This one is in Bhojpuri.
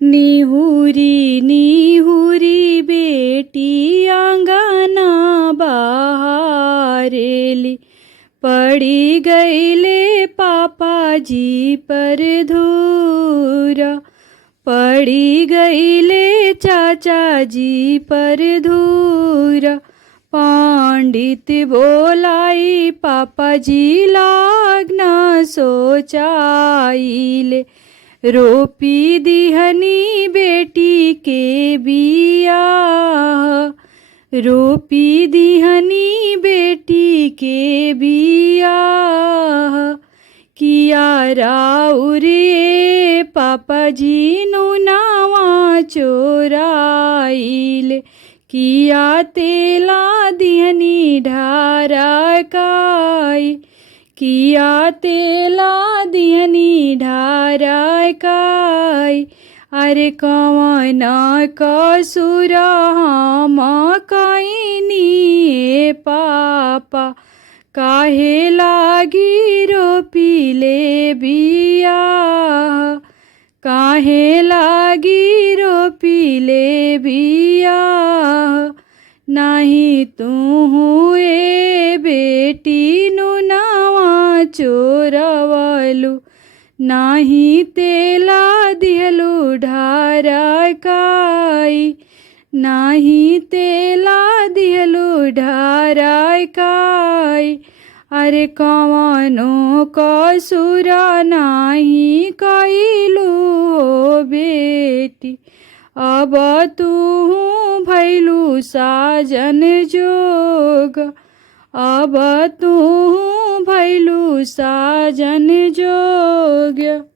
निहुरी निहुरी बेटी आंगना बहारेली, पड़ी गईले पापा जी पर धूरा, पड़ी गईले चाचा जी पर धूरा। पंडित बोलाई पापा जी लागना सोचाइले, रोपी दिहनी बेटी के बियाह, रोपी दिहनी बेटी के बियाह। किया राउरे पापा जी नुनावा चोराइले, किया तेला दिहनी ढारकाई, किया तेला दिहनी ढारकाई। अरे कवन कसुर हम कइनी पापा, काहे लागी रोपिले बियाह, काहे लागी रोपिले बियाह। नाही तू ए बेटी नुनावा चोरवलु, नाही तेला दिहलु ढारकाई, नाही तेला दिहलु ढारकाई। अरे कवनो कसुर नाही कइलु हो बेटी, अब तू भैलु साजन जोग, अब तू भैलु साजन जोग।